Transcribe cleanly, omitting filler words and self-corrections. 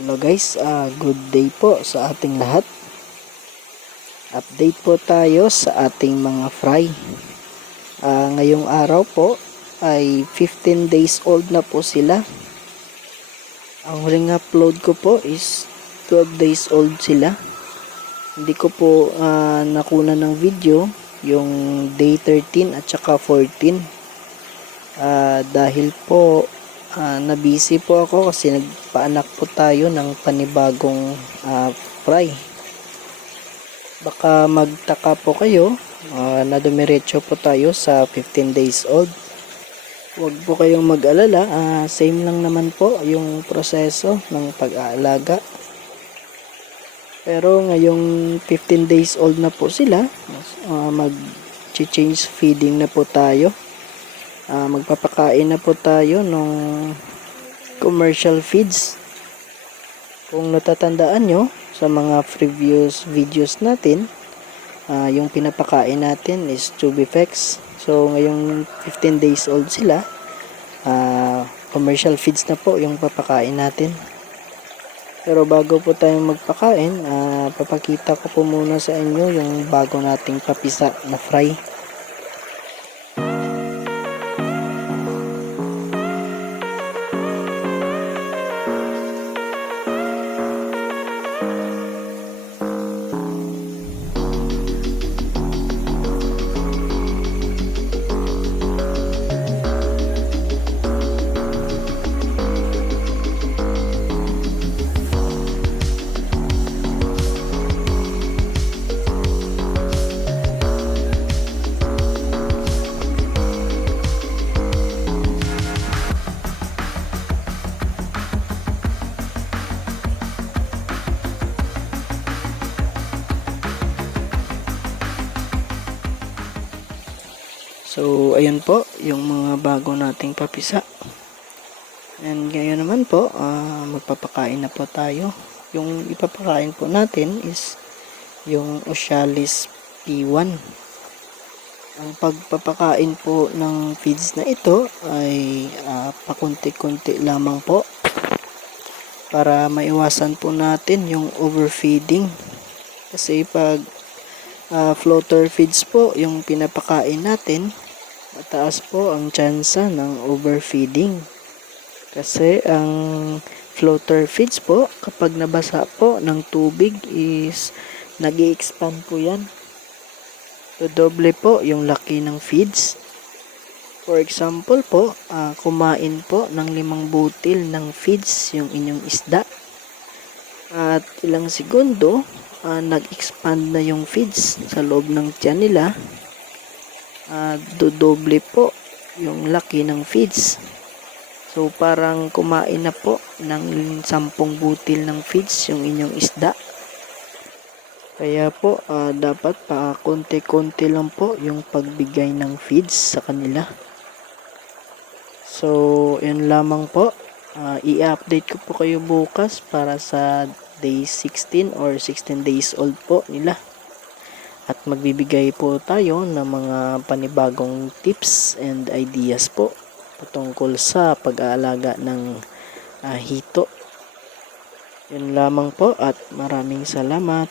Hello guys, good day po sa ating lahat. Update po tayo sa ating mga fry. Ngayong araw po ay 15 days old na po sila. Ang huling upload ko po is 12 days old sila. Hindi ko po nakuna ng video yung day 13 at saka 14. Dahil po na-busy po ako kasi nagpaanak po tayo ng panibagong fry. Baka magtaka po kayo na dumiretso po tayo sa 15 days old. Huwag po kayong mag-alala, same lang naman po yung proseso ng pag-aalaga. Pero ngayong 15 days old na po sila, mag-change feeding na po tayo. Magpapakain na po tayo ng commercial feeds. Kung natatandaan nyo sa mga previous videos natin, yung pinapakain natin is Tubifex. So ngayong 15 days old sila, commercial feeds na po yung papakain natin. Pero bago po tayong magpakain, papakita ko po muna sa inyo yung bago nating papisa na fry. So, ayan po, yung mga bago nating papisa. And ngayon naman po, magpapakain na po tayo. Yung ipapakain po natin is yung Ocealis P1. Ang pagpapakain po ng feeds na ito ay pakunti-kunti lamang po. Para maiwasan po natin yung overfeeding. Kasi pag floater feeds po yung pinapakain natin, mataas po ang tsansa ng overfeeding. Kasi ang floater feeds po, kapag nabasa po ng tubig is nag-i-expand po yan. So, doble po yung laki ng feeds. For example po, kumain po ng 5 butil ng feeds yung inyong isda. At ilang segundo, nag-expand na yung feeds sa loob ng tiyan nila. Dodoble po yung laki ng feeds. So parang kumain na po ng 10 butil ng feeds yung inyong isda. Kaya po dapat pa konti-konti lang po yung pagbigay ng feeds sa kanila. So yun lamang po. I-update ko po kayo bukas para sa day 16 or 16 days old po nila. At magbibigay po tayo ng mga panibagong tips and ideas po patungkol sa pag-aalaga ng hito. Yun lamang po at maraming salamat.